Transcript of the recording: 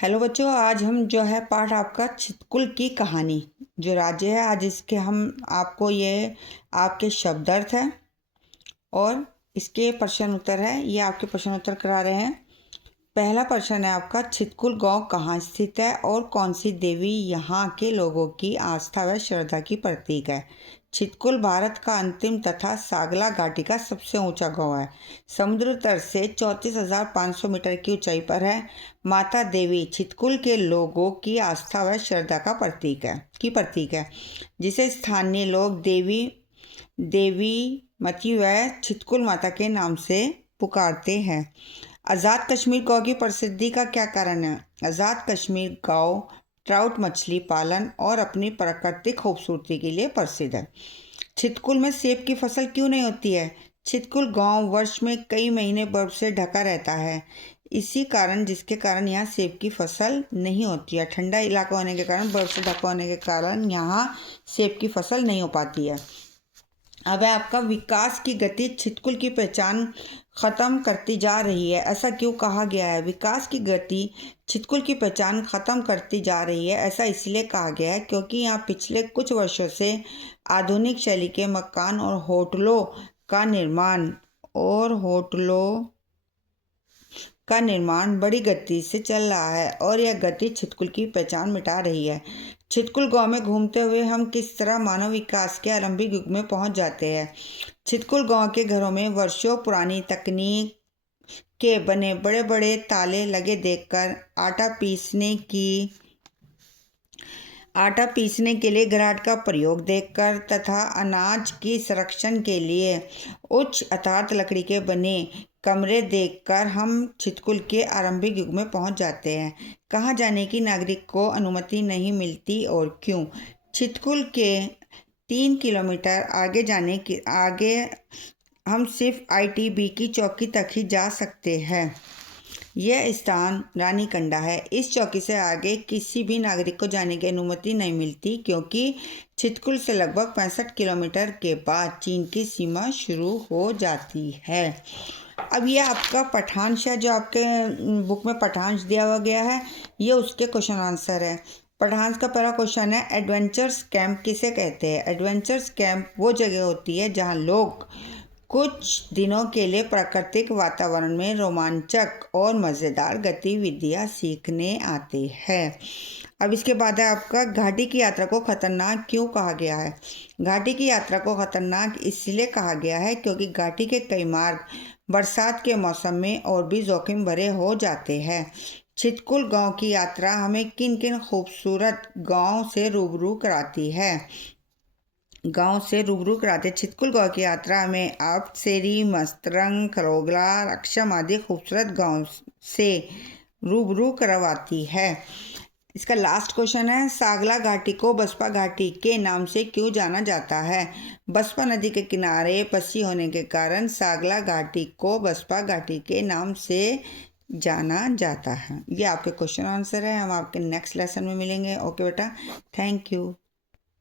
Hello बच्चों, आज हम जो है पाठ आपका छितकुल की कहानी जो राज्य है, आज इसके हम आपको ये आपके शब्दार्थ है और इसके प्रश्न उत्तर है। ये आपके प्रश्न उत्तर करा रहे हैं। पहला प्रश्न है आपका, छितकुल गांव कहाँ स्थित है और कौन सी देवी यहाँ के लोगों की आस्था व श्रद्धा की प्रतीक है। छितकुल भारत का अंतिम तथा सागला घाटी का सबसे ऊंचा गांव है। समुद्र तल से 34,500 मीटर की ऊंचाई पर है। माता देवी छितकुल के लोगों की आस्था व श्रद्धा का प्रतीक है, जिसे स्थानीय लोग देवी देवी मती व छितकुल माता के नाम से पुकारते हैं। आज़ाद कश्मीर गांव की प्रसिद्धि का क्या कारण है। आज़ाद कश्मीर गांव ट्राउट मछली पालन और अपनी प्राकृतिक खूबसूरती के लिए प्रसिद्ध है। छितकुल में सेब की फसल क्यों नहीं होती है। छितकुल गांव वर्ष में कई महीने बर्फ से ढका रहता है, जिसके कारण यहाँ सेब की फसल नहीं होती है। ठंडा इलाका होने के कारण, बर्फ से ढका होने के कारण यहाँ सेब की फसल नहीं हो पाती है। अब है आपका, विकास की गति छितकुल की पहचान खत्म करती जा रही है, ऐसा क्यों कहा गया है। विकास की गति छितकुल की पहचान खत्म करती जा रही है, ऐसा इसलिए कहा गया है क्योंकि यहाँ पिछले कुछ वर्षों से आधुनिक शैली के मकान और होटलों का निर्माण बड़ी गति से चल रहा है और यह गति छितकुल की पहचान मिटा रही है। छितकुल गांव में घूमते हुए हम किस तरह मानव विकास के आरंभिक युग में पहुंच जाते हैं। छितकुल गांव के घरों में वर्षों पुरानी तकनीक के बने बड़े बड़े ताले लगे देखकर आटा पीसने के लिए घराट का प्रयोग देखकर तथा अनाज की संरक्षण के लिए उच्च अर्थात लकड़ी के बने कमरे देखकर हम छितकुल के आरंभिक युग में पहुंच जाते हैं। कहाँ जाने की नागरिक को अनुमति नहीं मिलती और क्यों। छितकुल के 3 किलोमीटर आगे हम सिर्फ आईटीबी की चौकी तक ही जा सकते हैं। यह स्थान रानीकंडा है। इस चौकी से आगे किसी भी नागरिक को जाने की अनुमति नहीं मिलती, क्योंकि छितकुल से लगभग 65 किलोमीटर के बाद चीन की सीमा शुरू हो जाती है। अब ये आपका पठांश है, जो आपके बुक में पठांश दिया हुआ गया है, ये उसके क्वेश्चन आंसर है। पठांश का पहला क्वेश्चन है, एडवेंचर्स कैंप किसे कहते हैं। एडवेंचर्स कैंप वो जगह होती है जहाँ लोग कुछ दिनों के लिए प्राकृतिक वातावरण में रोमांचक और मज़ेदार गतिविधियां सीखने आते हैं। अब इसके बाद है आपका, घाटी की यात्रा को खतरनाक क्यों कहा गया है। घाटी की यात्रा को खतरनाक इसलिए कहा गया है क्योंकि घाटी के कई मार्ग बरसात के मौसम में और भी जोखिम भरे हो जाते हैं। छितकुल गांव की यात्रा हमें किन किन खूबसूरत गांव से रूबरू कराती है। छितकुल गांव की यात्रा में आप सेरी, मस्तरंग, खरोगला, रक्षम आदि खूबसूरत गांव से रूबरू करवाती है। इसका लास्ट क्वेश्चन है, सागला घाटी को बसपा घाटी के नाम से क्यों जाना जाता है। बसपा नदी के किनारे बसी होने के कारण सागला घाटी को बसपा घाटी के नाम से जाना जाता है। ये आपके क्वेश्चन आंसर है। हम आपके नेक्स्ट लेसन में मिलेंगे। ओके बेटा, थैंक यू।